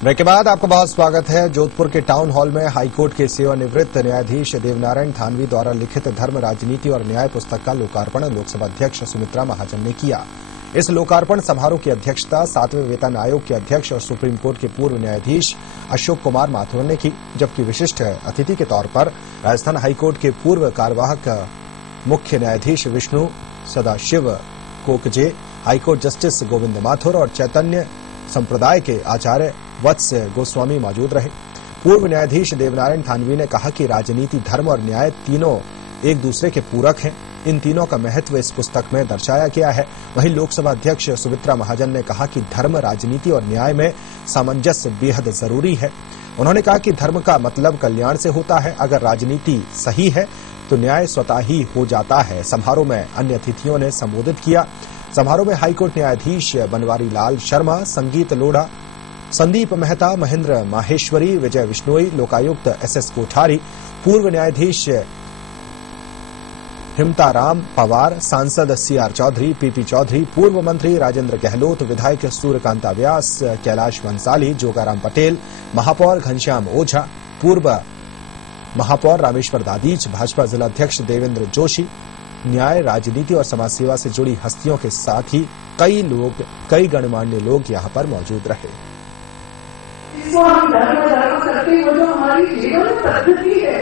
Break के बाद आपका बहुत स्वागत है। जोधपुर के टाउन हॉल में हाईकोर्ट के सेवानिवृत्त न्यायाधीश देवनारायण थानवी द्वारा लिखित धर्म, राजनीति और न्याय पुस्तक का लोकार्पण लोकसभा अध्यक्ष सुमित्रा महाजन ने किया। इस लोकार्पण समारोह की अध्यक्षता 7वें वेतन आयोग के अध्यक्ष और सुप्रीम कोर्ट के पूर्व न्यायाधीश अशोक कुमार माथुर ने की, जबकि विशिष्ट अतिथि के तौर पर राजस्थान हाईकोर्ट के पूर्व कार्यवाहक मुख्य न्यायाधीश विष्णु सदाशिव कोकजे, हाईकोर्ट जस्टिस गोविंद माथुर और चैतन्य संप्रदाय के आचार्य वत्स गोस्वामी मौजूद रहे। पूर्व न्यायाधीश देवनारायण थानवी ने कहा कि राजनीति, धर्म और न्याय तीनों एक दूसरे के पूरक हैं। इन तीनों का महत्व इस पुस्तक में दर्शाया गया है। वहीं लोकसभा अध्यक्ष सुमित्रा महाजन ने कहा कि धर्म, राजनीति और न्याय में सामंजस्य बेहद जरूरी है। उन्होंने कहा कि धर्म का मतलब कल्याण से होता है, अगर राजनीति सही है तो न्याय स्वतः ही हो जाता है। समारोह में अन्य अतिथियों ने संबोधित किया। समारोह में हाईकोर्ट न्यायाधीश बनवारी लाल शर्मा, संगीत लोढ़ा, संदीप मेहता, महेंद्र माहेश्वरी, विजय विश्नोई, लोकायुक्त एसएस कोठारी, पूर्व न्यायाधीश हिमताराम पवार, सांसद सीआर चौधरी, पीपी चौधरी, पूर्व मंत्री राजेंद्र गहलोत, विधायक सूर्यकांता व्यास, कैलाश बंसाली, जोगाराम पटेल, महापौर घनश्याम ओझा, पूर्व महापौर रामेश्वर दादीच, भाजपा जिलाध्यक्ष देवेंद्र जोशी, न्याय, राजनीति और समाज सेवा से जुड़ी हस्तियों के साथ ही कई गणमान्य लोग यहां पर मौजूद रहे। इसको हम धर्म करते हैं, वो जो हमारी जीवन पद्धति है,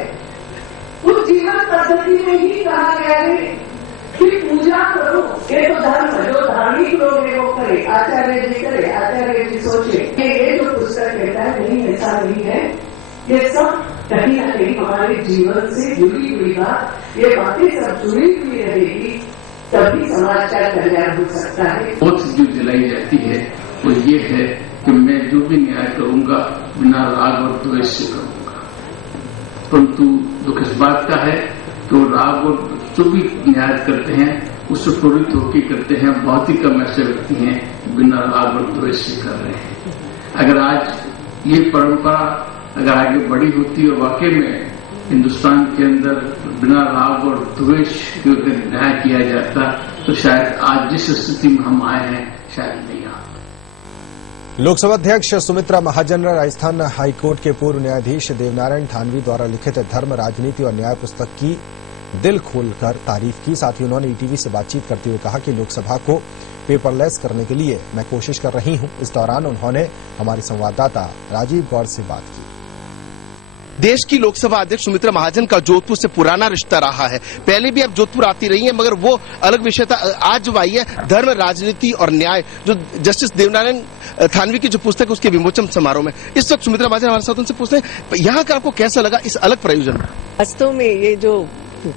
उस जीवन पद्धति में ही कहा गया है कि पूजा करो। ये तो धर्म, जो धार्मिक लोग हैं वो करे, आचार्य जी करे, आचार्य जी सोचे। ये जो पुस्तक कहता है नहीं, ऐसा नहीं है। ये सब कहीं न कहीं हमारे जीवन से जुड़ी हुई बात, ये बातें सब जुड़ी हुई रहेगी, तभी समाज का कल्याण हो सकता है। बहुत जो दिलाई जाती है वो ये है कि मैं जो भी न्याय करूंगा बिना राग और द्वेष से करूंगा, परंतु दुख इस बात का है कि राग और जो भी न्याय करते हैं उससे प्रेरित होकर करते हैं। बहुत ही कम ऐसे व्यक्ति हैं बिना राग और द्वेष से कर रहे हैं। अगर आज ये परंपरा अगर आगे बढ़ी होती और वाकई में हिंदुस्तान के अंदर बिना राग और द्वेष के न्याय किया जाता तो शायद आज जिस स्थिति में हम आए हैं शायद नहीं आते। लोकसभा अध्यक्ष सुमित्रा महाजन ने राजस्थान हाईकोर्ट के पूर्व न्यायाधीश देवनारायण थानवी द्वारा लिखित धर्म, राजनीति और न्याय पुस्तक की दिल खोलकर तारीफ की। साथ ही उन्होंने ईटीवी से बातचीत करते हुए कहा कि लोकसभा को पेपरलेस करने के लिए मैं कोशिश कर रही हूं। इस दौरान उन्होंने हमारे संवाददाता राजीव गौड़ से बात की। देश की लोकसभा अध्यक्ष सुमित्रा महाजन का जोधपुर से पुराना रिश्ता रहा है। पहले भी अब जोधपुर आती रही है, मगर वो अलग विषय था। आज जो आई है धर्म, राजनीति और न्याय, जो जस्टिस देवनारायण थानवी की जो पुस्तक है उसके विमोचन समारोह में इस वक्त सुमित्रा महाजन हमारे साथ, उनसे पूछते हैं यहाँ का आपको कैसा लगा इस अलग प्रयोजन में। वास्तव में ये जो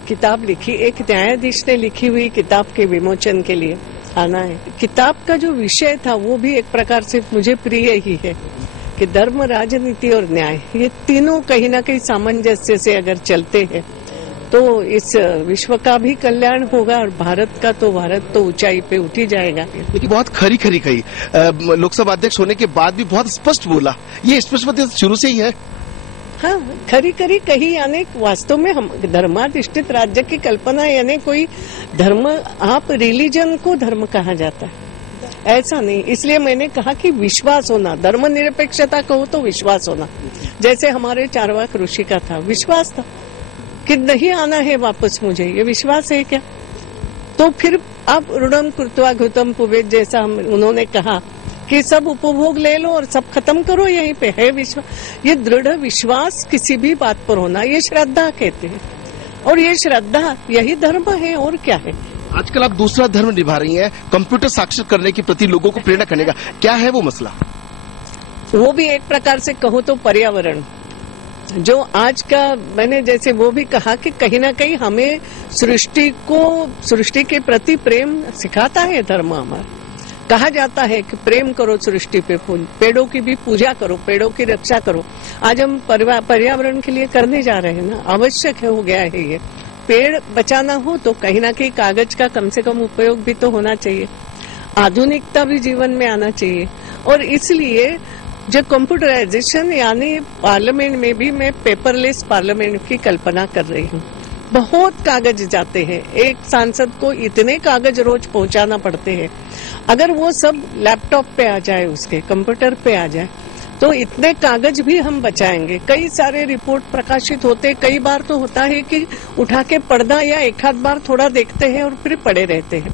किताब लिखी, एक न्यायाधीश ने लिखी हुई किताब के विमोचन के लिए आना है। किताब का जो विषय था वो भी एक प्रकार से मुझे प्रिय ही है कि धर्म, राजनीति और न्याय, ये तीनों कहीं ना कहीं सामंजस्य से अगर चलते हैं तो इस विश्व का भी कल्याण होगा और भारत तो ऊंचाई पे उठ ही जाएगा। लेकिन बहुत खरी कही लोकसभा अध्यक्ष होने के बाद भी बहुत स्पष्ट बोला, ये स्पष्ट शुरू से ही है। हाँ, खरी कही यानी वास्तव में हम धर्माधिष्ठित राज्य की कल्पना, यानी कोई धर्म, आप रिलीजन को धर्म कहा जाता है, ऐसा नहीं। इसलिए मैंने कहा कि विश्वास होना, धर्मनिरपेक्षता कहो तो विश्वास होना। जैसे हमारे चारवाक ऋषि का था, विश्वास था कि नहीं आना है वापस, मुझे ये विश्वास है क्या। तो फिर आप ऋणम कृत्वा घृतम पुवेत, जैसा उन्होंने कहा कि सब उपभोग ले लो और सब खत्म करो, यहीं पे है विश्वास। ये दृढ़ विश्वास किसी भी बात पर होना, ये श्रद्धा कहते हैं, और ये श्रद्धा यही धर्म है और क्या है। आजकल आप दूसरा धर्म निभा रही हैं, कंप्यूटर साक्षर करने के प्रति लोगों को प्रेरणा करने का, क्या है वो मसला। वो भी एक प्रकार से कहो तो पर्यावरण, जो आज का, मैंने जैसे वो भी कहा कि कहीं ना कहीं हमें सृष्टि के प्रति प्रेम सिखाता है धर्म हमारा। कहा जाता है कि प्रेम करो सृष्टि पे, पेड़ों की भी पूजा करो, पेड़ों की रक्षा करो। आज हम पर्यावरण के लिए करने जा रहे हैं ना, आवश्यक हो गया है ये। पेड़ बचाना हो तो कहीं ना कहीं कागज का कम से कम उपयोग भी तो होना चाहिए, आधुनिकता भी जीवन में आना चाहिए। और इसलिए जो कंप्यूटराइजेशन, यानी पार्लियामेंट में भी मैं पेपरलेस पार्लियामेंट की कल्पना कर रही हूँ। बहुत कागज जाते हैं, एक सांसद को इतने कागज रोज पहुंचाना पड़ते हैं। अगर वो सब लैपटॉप पे आ जाए, उसके कंप्यूटर पे आ जाए, तो इतने कागज भी हम बचाएंगे। कई सारे रिपोर्ट प्रकाशित होते, कई बार तो होता है कि उठा के पर्दा या एक आध बार थोड़ा देखते हैं और फिर पड़े रहते हैं।